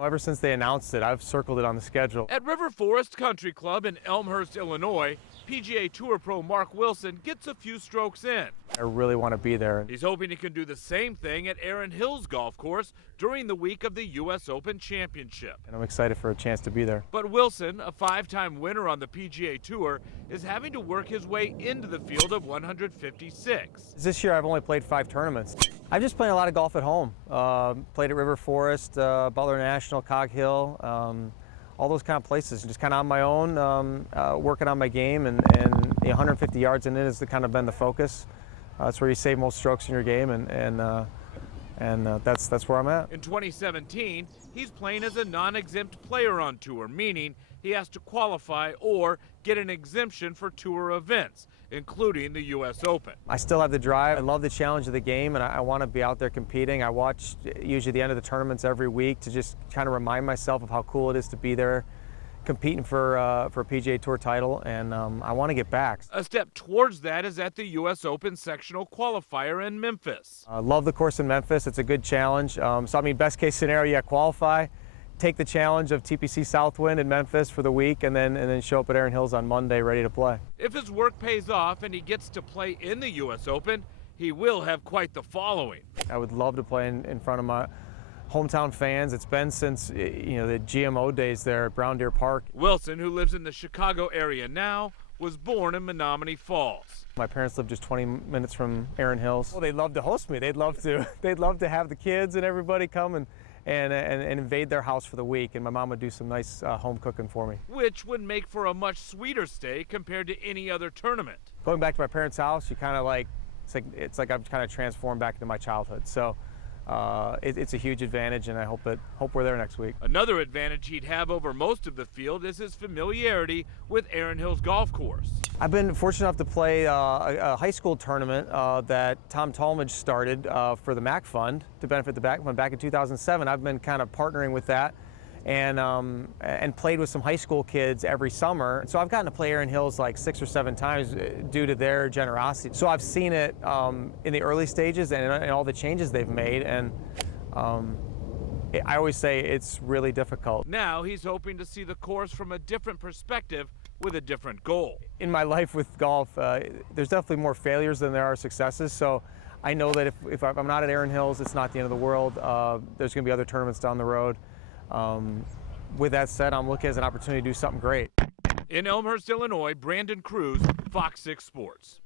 Ever since they announced it, I've circled it on the schedule. At River Forest Country Club in Elmhurst, Illinois, PGA Tour pro Mark Wilson gets a few strokes in. I really want to be there. He's hoping he can do the same thing at Erin Hills Golf Course during the week of the U.S. Open Championship. And I'm excited for a chance to be there. But Wilson, a 5-time winner on the PGA Tour, is having to work his way into the field of 156. This year I've only played 5 tournaments. I've just played a lot of golf at home. Played at River Forest, Butler National, Cog Hill, all those kind of places. Just kind of on my own, working on my game, and 150 yards in it has kind of been the focus. That's where you save most strokes in your game, and that's where I'm at. In 2017, he's playing as a non-exempt player on tour, meaning he has to qualify or get an exemption for tour events, including the U.S. Open. I still have the drive. I love the challenge of the game, and I want to be out there competing. I watch usually the end of the tournaments every week to just kind of remind myself of how cool it is to be there, competing for a PGA Tour title, and I want to get back. A step towards that is at the U.S. Open sectional qualifier in Memphis. I love the course in Memphis. It's a good challenge. So I mean, best case scenario, yeah, qualify, take the challenge of TPC Southwind in Memphis for the week, and then show up at Erin Hills on Monday ready to play. If his work pays off and he gets to play in the U.S. Open, he will have quite the following. I would love to play in front of my hometown fans. It's been since the GMO days there at Brown Deer Park. Wilson, who lives in the Chicago area now, was born in Menomonee Falls. My parents live just 20 minutes from Erin Hills. Well, they'd love to host me. They'd love to have the kids and everybody come and invade their house for the week, and my mom would do some nice home cooking for me. Which would make for a much sweeter stay compared to any other tournament. Going back to my parents' house, you kind of it's like I've kind of transformed back into my childhood. So it's a huge advantage, and I hope we're there next week. Another advantage he'd have over most of the field is his familiarity with Erin Hills Golf Course. I've been fortunate enough to play a high school tournament that Tom Talmadge started for the MAC Fund to benefit the MAC Fund back in 2007. I've been kind of partnering with that, and played with some high school kids every summer. So I've gotten to play Erin Hills like 6 or 7 times due to their generosity. So I've seen it in the early stages and all the changes they've made, and I always say it's really difficult. Now he's hoping to see the course from a different perspective with a different goal. In my life with golf, there's definitely more failures than there are successes. So I know that if I'm not at Erin Hills, it's not the end of the world. There's going to be other tournaments down the road. With that said, I'm looking as an opportunity to do something great. In Elmhurst, Illinois, Brandon Cruz, Fox 6 Sports.